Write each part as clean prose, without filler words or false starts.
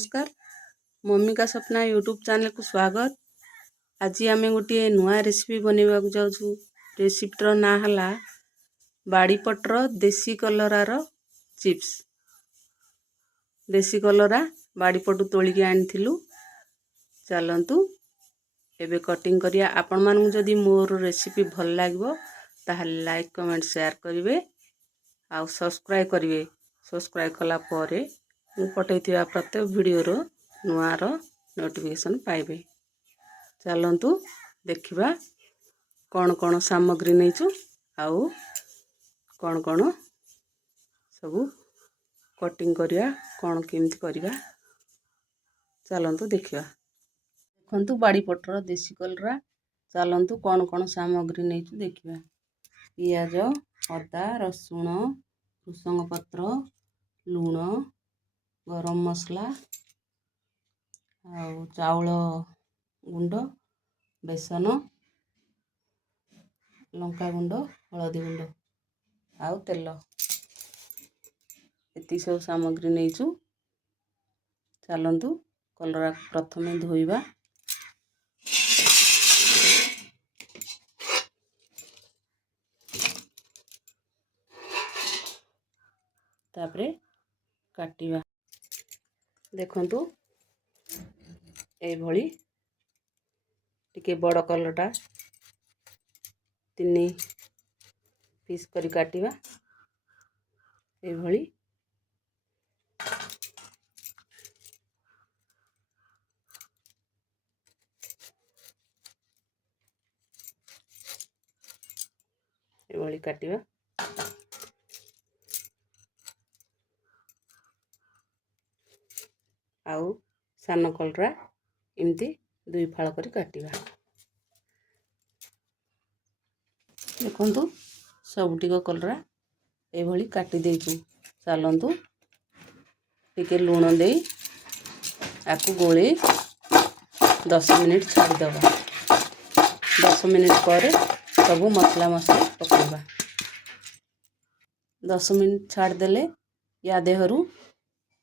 नमस्कार मम्मी का सपना यूट्यूब चैनल को स्वागत। आज आम गोटे नुआ रेसिपी बनवा जाऊँ। रेसिपीर ना है बाड़ीपटर देसी कलरार चिप्स। देसी कलरा बाड़ीपटू तोलिकी आनिथिलु। चलतु एबे कटिंग करिया। आपण मानू जदि मोर रेसिपी भल लागबो ताहले लाइक कमेंट शेयर करिवे आ सब्सक्राइब करिवे। सब्सक्राइब कला परे मु पठैथिबा प्रत्येक वीडियो रो नुआर नोटिफिकेशन पाइबे। चलतु देखिबा कौन कौन सामग्री नैचु आउ कौन कौन सबू कटिंग करिया कौन केमती करिया। चलतु देखिबा। देखंतु बाड़ीपटर देसी कलरा। चलतु कौन कौन सामग्री नैचु देखिबा। पियाज, अदा, रसुण, भृसंग पत्र, लूण, गरम मसला आउ चाउल गुंड, बेसन, लंका गुंड, हलदी गुंड आउ तेल एति सब सामग्री नैचु। चलतु कलरा प्रथमे धोइबा। तापरे काटिबा। देखंतु ए भली टिके बड़ कलरटा 3 पीस करी काटिबा। ए भली काटिबा। आउ सान कलरा एमती 2 फाळ करी काटिबा। देखंतु सबुटिक कलरा ए भली काटी देइछु। चलंतु टिके लूण देई आकु गोले 10 मिनिट छाड़ी दबा। 10 मिनिट पर सबु मसला मसला पकेबा। 10 मिनिट छाड़ देले या देहरु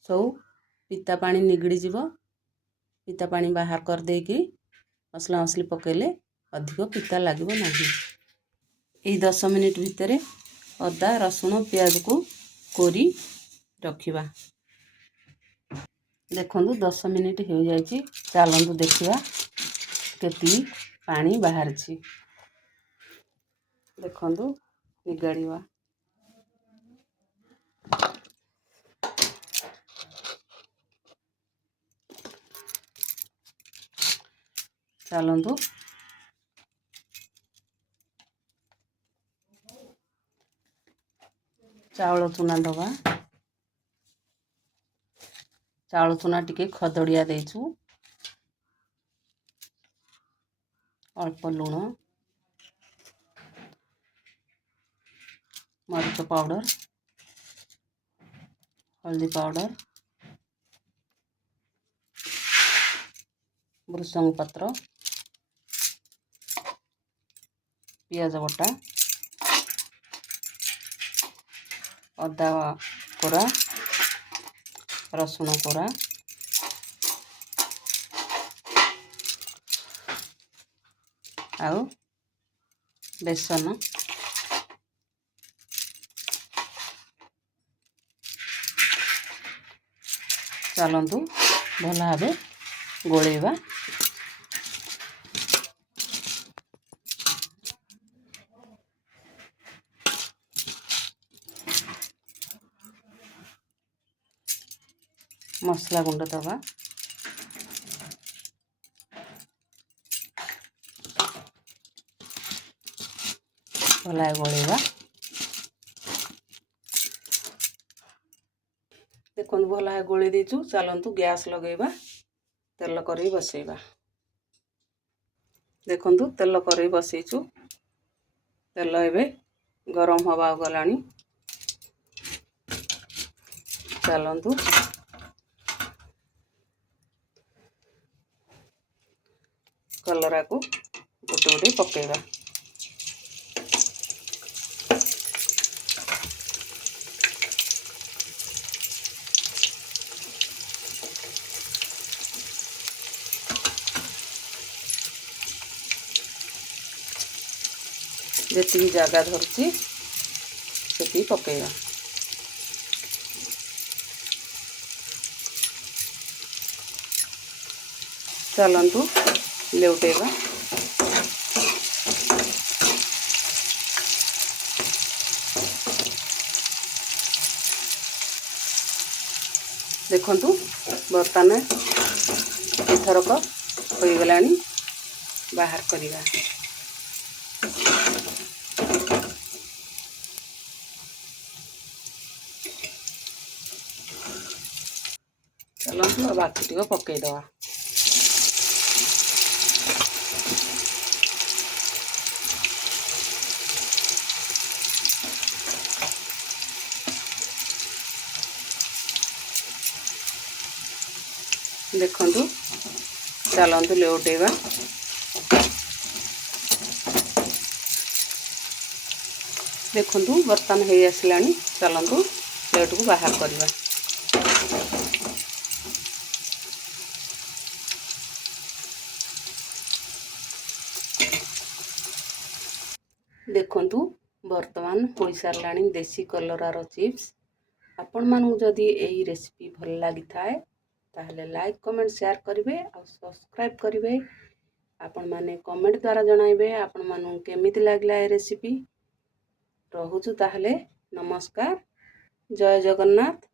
सब पिता पानी निगड़ी जीवो। पिता पानी बाहर कर देकी मसला मसली पकेले अधिक पिता लागिबो नाही। एई 10 मिनिट भितरे अदा रसुण प्याज को कोरी रखिबा। देखंतु 10 मिनिट हो जायछि। चलंतु देखिबा केती पानी बाहर छी। देखंतु निगाड़िबा। चलंतु चाउल चूना दबा। चाउल चूना टिके खदड़िया देइछु। अल्प लूण, मरीच पाउडर, हल्दी पाउडर, भृसंग पत्र, पियाज बटा, अदा कोरा, रसुण कोरा, आउ बेसन, चलंतु भल भावे गोलेबा। मसला गुंड दबा। भल गोलेबा। देखो भल गोले देचु। चलंतु गैस लगेबा। तेल करी बसेबा। देखंतु तेल करी बसेचु। तेल एबे गरम हवा गलानी। चलंतु कलरा को गोटे गोटे पकेबा। जेतिकी जगह धरुची सेती पकेଇବା। चलतु लेउटेगा। देखंतु बर्तन एथरक हो गलानी बाहर करिवा। चलतु बाकी टिक पकईदवा। देखंतु चलतु लेउटेगा। देखंतु बर्तन हे आसलानी। चलतु प्लेट को बाहर करवा। देखंतु वर्तमान हो सारानी देसी कलरार चिप्स। आपण मानू जदि यही रेसिपी भल लगी थाए ताहले लाइक कमेंट शेयर करेंगे और सब्सक्राइब करेंगे। आपण माने कमेंट द्वारा जणाइबे आपण मानू केमिति लागला ए रेसिपी। रहुचु ताहले नमस्कार। जय जगन्नाथ।